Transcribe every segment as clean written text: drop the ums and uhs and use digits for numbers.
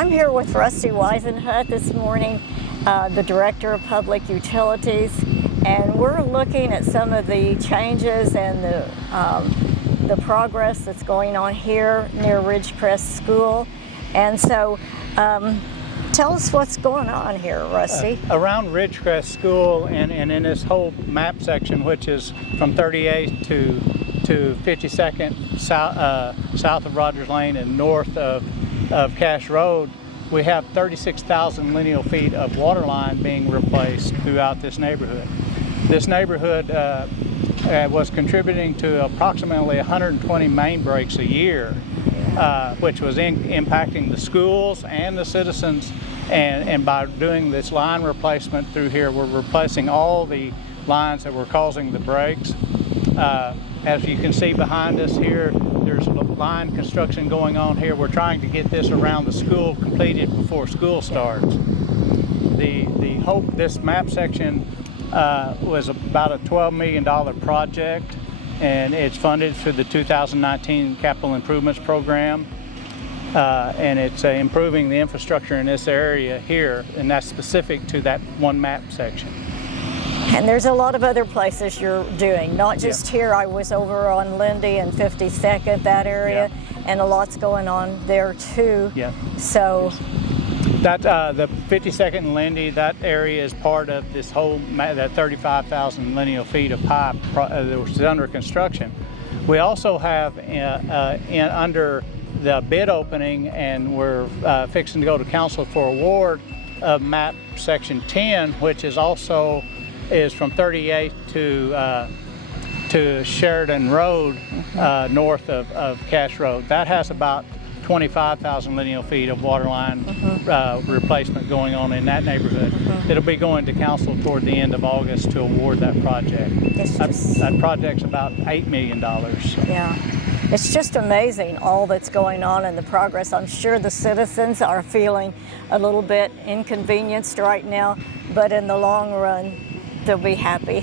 I'm here with Rusty Whisenhunt this morning, the Director of Public Utilities, and we're looking at some of the changes and the progress that's going on here near Ridgecrest School. And so tell us what's going on here, Rusty. Around Ridgecrest School and in this whole map section, which is from 38th to 52nd south of Rogers Lane and north of Cash Road, we have 36,000 lineal feet of water line being replaced throughout this neighborhood. This neighborhood was contributing to approximately 120 main breaks a year, which was impacting the schools and the citizens. And by doing this line replacement through here, we're replacing all the lines that were causing the breaks. As you can see behind us here, there's line construction going on here. We're trying to get this around the school completed before school starts. The hope, this map section was about a $12 million project, and it's funded through the 2019 Capital Improvements Program. And it's improving the infrastructure in this area here, and that's specific to that one map section. And there's a lot of other places you're doing, not just here. I was over on Lindy and 52nd, that area, and a lot's going on there too. Yeah. So that the 52nd and Lindy, that area is part of this whole that 35,000 lineal feet of pipe which is under construction. We also have under the bid opening, and we're fixing to go to council for award of map section 10, which is also from 38th to Sheridan Road, north of Cash Road. That has about 25,000 lineal feet of water line replacement going on in that neighborhood. It'll be going to council toward the end of August to award that project. That project's about $8 million. Yeah. It's just amazing all that's going on and the progress. I'm sure the citizens are feeling a little bit inconvenienced right now, but in the long run, they'll be happy.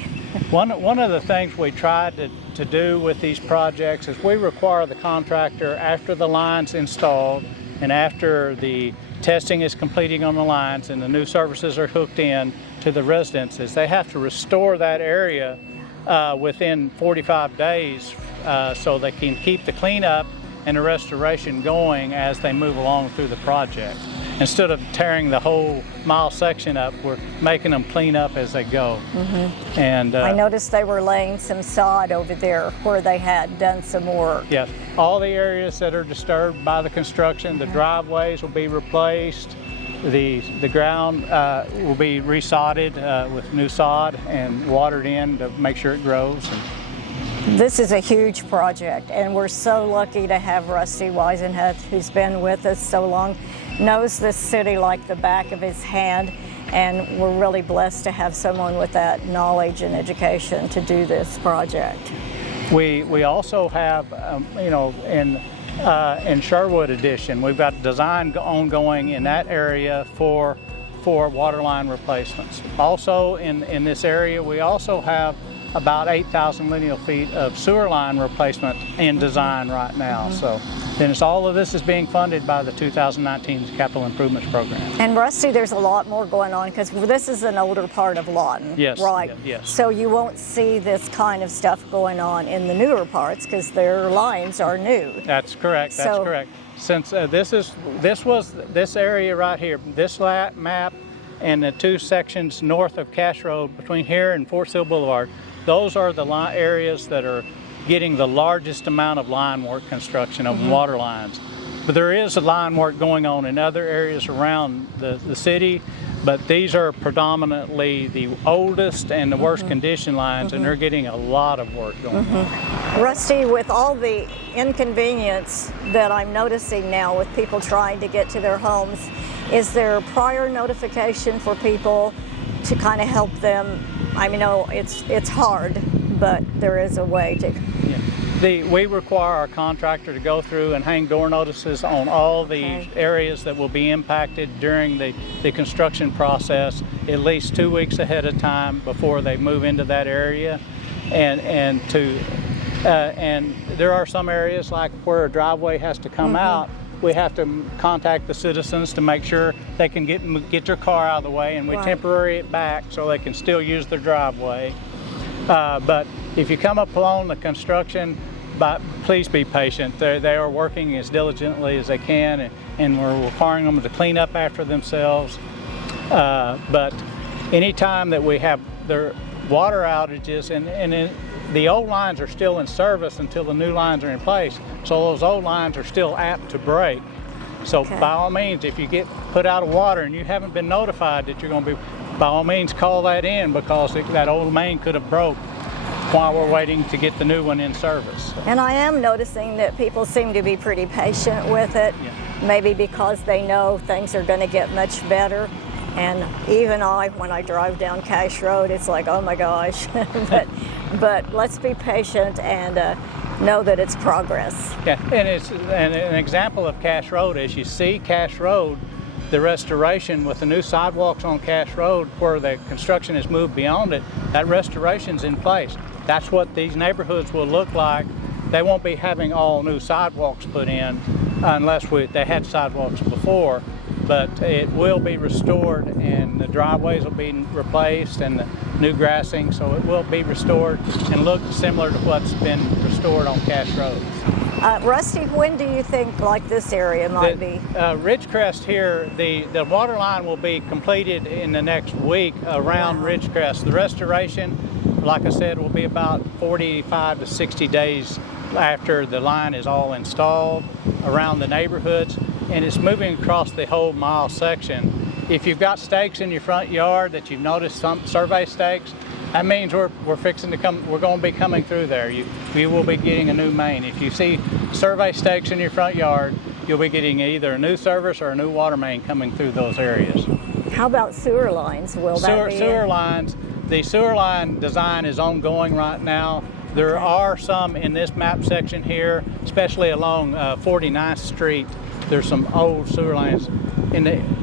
One of the things we tried to do with these projects is we require the contractor, after the line's installed and after the testing is completing on the lines and the new services are hooked in to the residences, they have to restore that area within 45 days so they can keep the cleanup and the restoration going as they move along through the project. Instead of tearing the whole mile section up, we're making them clean up as they go. And I noticed they were laying some sod over there where they had done some work. Yes, all the areas that are disturbed by the construction, the driveways will be replaced, the ground will be resodded with new sod and watered in to make sure it grows. This is a huge project, and we're so lucky to have Rusty Whisenhunt, who's been with us so long, knows this city like the back of his hand, and we're really blessed to have someone with that knowledge and education to do this project. We also have, in Sherwood Addition, we've got design ongoing in that area for water line replacements. Also in this area, we also have about 8,000 lineal feet of sewer line replacement in design right now. So then all of this is being funded by the 2019 Capital Improvements Program. And Rusty, there's a lot more going on because this is an older part of Lawton, yes, right? Yes. So you won't see this kind of stuff going on in the newer parts because their lines are new. That's correct. That's correct. Since this area right here, this map and the two sections north of Cash Road between here and Fort Sill Boulevard, those are the areas that are getting the largest amount of line work construction of water lines. But there is line work going on in other areas around the city, but these are predominantly the oldest and the worst condition lines, and they're getting a lot of work going on. Rusty, with all the inconvenience that I'm noticing now with people trying to get to their homes, is there prior notification for people to kind of help them? I mean, it's hard, but there is a way to. We require our contractor to go through and hang door notices on all the areas that will be impacted during the construction process at least 2 weeks ahead of time before they move into that area, and there are some areas like where a driveway has to come out we have to contact the citizens to make sure they can get their car out of the way, and we temporary it back so they can still use their driveway. But if you come up along the construction, please be patient. They are working as diligently as they can, and we're requiring them to clean up after themselves. But anytime that we have their water outages, and the old lines are still in service until the new lines are in place, so those old lines are still apt to break. So by all means, if you get put out of water and you haven't been notified that you're going to be, by all means call that in, because that old main could have broke while we're waiting to get the new one in service. And I am noticing that people seem to be pretty patient with it, maybe because they know things are going to get much better. And even when I drive down Cash Road, it's like, oh my gosh. but let's be patient and know that it's progress. Yeah, and it's an example of Cash Road. As you see Cash Road, the restoration with the new sidewalks on Cash Road, where the construction has moved beyond it, that restoration's in place. That's what these neighborhoods will look like. They won't be having all new sidewalks put in unless they had sidewalks before. But it will be restored, and the driveways will be replaced, and the new grassing, so it will be restored and look similar to what's been restored on Cash Road. Rusty, when do you think this area might be? Ridgecrest here, the water line will be completed in the next week around Ridgecrest. The restoration, like I said, will be about 45 to 60 days after the line is all installed around the neighborhoods, and it's moving across the whole mile section. If you've got stakes in your front yard that you've noticed, some survey stakes, that means we're fixing to come. We're going to be coming through there. We will be getting a new main. If you see survey stakes in your front yard, you'll be getting either a new service or a new water main coming through those areas. How about sewer lines? Will that be sewer lines? The sewer line design is ongoing right now. There are some in this map section here, especially along 49th Street. There's some old sewer lines.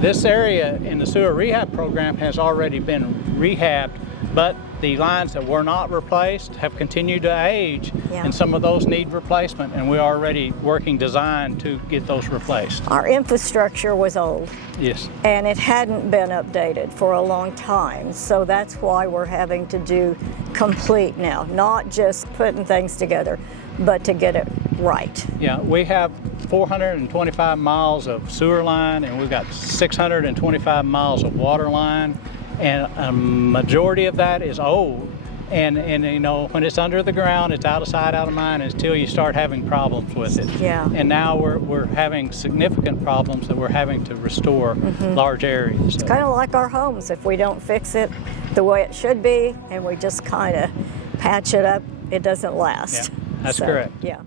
This area in the sewer rehab program has already been rehabbed, but the lines that were not replaced have continued to age, and some of those need replacement, and we're already working design to get those replaced. Our infrastructure was old. Yes. And it hadn't been updated for a long time, so that's why we're having to do complete now, not just putting things together, but to get it right. Yeah, we have 425 miles of sewer line, and we've got 625 miles of water line, and a majority of that is old. And you know, when it's under the ground, it's out of sight, out of mind until you start having problems with it. Yeah. And now we're having significant problems that we're having to restore large areas. It's kind of like our homes. If we don't fix it the way it should be, and we just kind of patch it up, it doesn't last. Yeah, that's correct. Yeah.